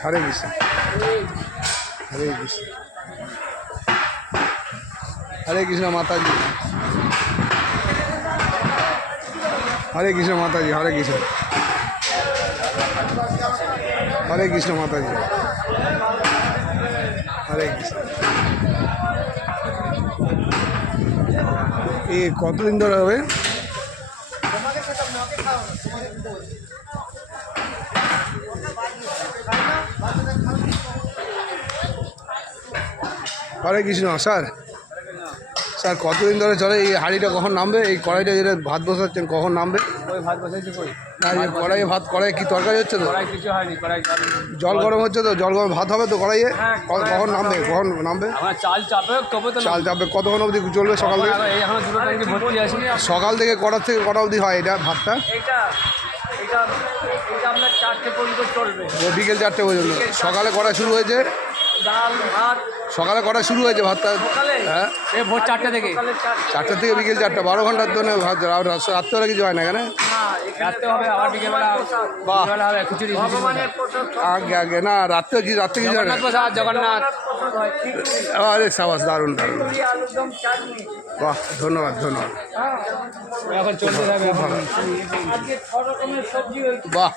हरे कृष्ण हरे कृष्ण हरे कृष्ण माता जी हरे कृष्ण माता जी हरे कृष्ण माता जी हरे कृष्ण ये কতদিন ধরে হবে हरे कृष्ण सर স্যার কতদিন ধরে চলে এই হাঁড়িটা কখন নামবে এই কড়াইটা যেটা ভাত বসাচ্ছেন কখন নামবে ওই ভাত বসেছি কই না এই কড়াইয়ে ভাত কড়াই কি তরকারি হচ্ছে তো কড়াই কিছু হয়নি কড়াই জল গরম হচ্ছে তো জল গরম ভাত হবে তো কড়াইয়ে কখন নামবে কখন নামবে আমার চাল চাপে তবে তো চাল চাপবে কতক্ষণ অবধি চলবে সকাল থেকে এই এখন দুটো ট্যাঙ্কি ভর্তি আছে সকাল থেকে কটার থেকে কটা অবধি হয় এটা ভাতটা এটা এটা এটা আপনার 4টে পর্যন্ত চলবে ও বিকেল 4টে পর্যন্ত সকালে কটা শুরু হয়েছে ডাল ভাত সকালে কটা শুরু হয়েছে ভাতটা হ্যাঁ এই ভোর 4টে থেকে 4টে থেকে বিকেল 4টে 12 ঘন্টার জন্য ভাত রাত্রেবেলা কিছু হয় না এখানে রাত্রে হবে আবার বিকেলবেলা বাহ বিকেলবেলা হবে খিচুড়ি আগে আগে না রাত্রে কিছু হয় না জগন্নাথ প্রসাদ জগন্নাথ আরে সাবাস দারুণ দারুণ আলুদম চাটনি বাহ ধন্যবাদ ধন্যবাদ এখন চলতে থাকবে খুব ভালো আজকে 6 রকমের সবজি হয়েছে বাহ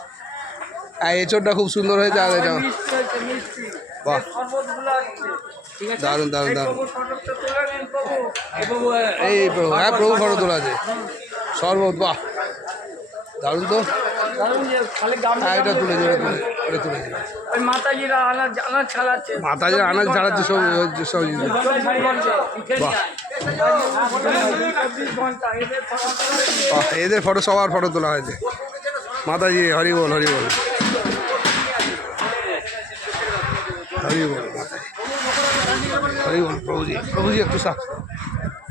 এঁচোড়টা খুব সুন্দর হয়েছে আর এটা মিষ্টি হয়েছে মিষ্টি বাহ শরবতগুলো আছে ঠিক আছে দারুণ দারুণ দারুণ শরবতটা তুলে নেন প্রভু এই প্রভু এই প্রভু হ্যাঁ প্রভু ফটো তোলা আছে শরবত বাহ দারুণ তো ধরুন যে খালি গাম হ্যাঁ এটা তুলেছি এটা তুলেছি ওই মাতাজিরা আনাজ আনাজ ছাড়াচ্ছে মাতাজের আনাজ ছাড়াচ্ছে সব সব বাহ বাহ এদের ফটো সবার ফটো তোলা হয়েছে মাতাজি হরি বল হরি বল হরি বল হরি বল প্রভুজি একটু সাথ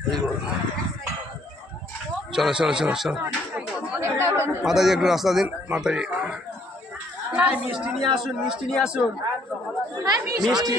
হরি বল চলো চলো চলো চলো মাতাজি একটু রাস্তা দিন মাতাজি মিষ্টি নিয়ে আসুন মিষ্টি নিয়ে আসুন মিষ্টি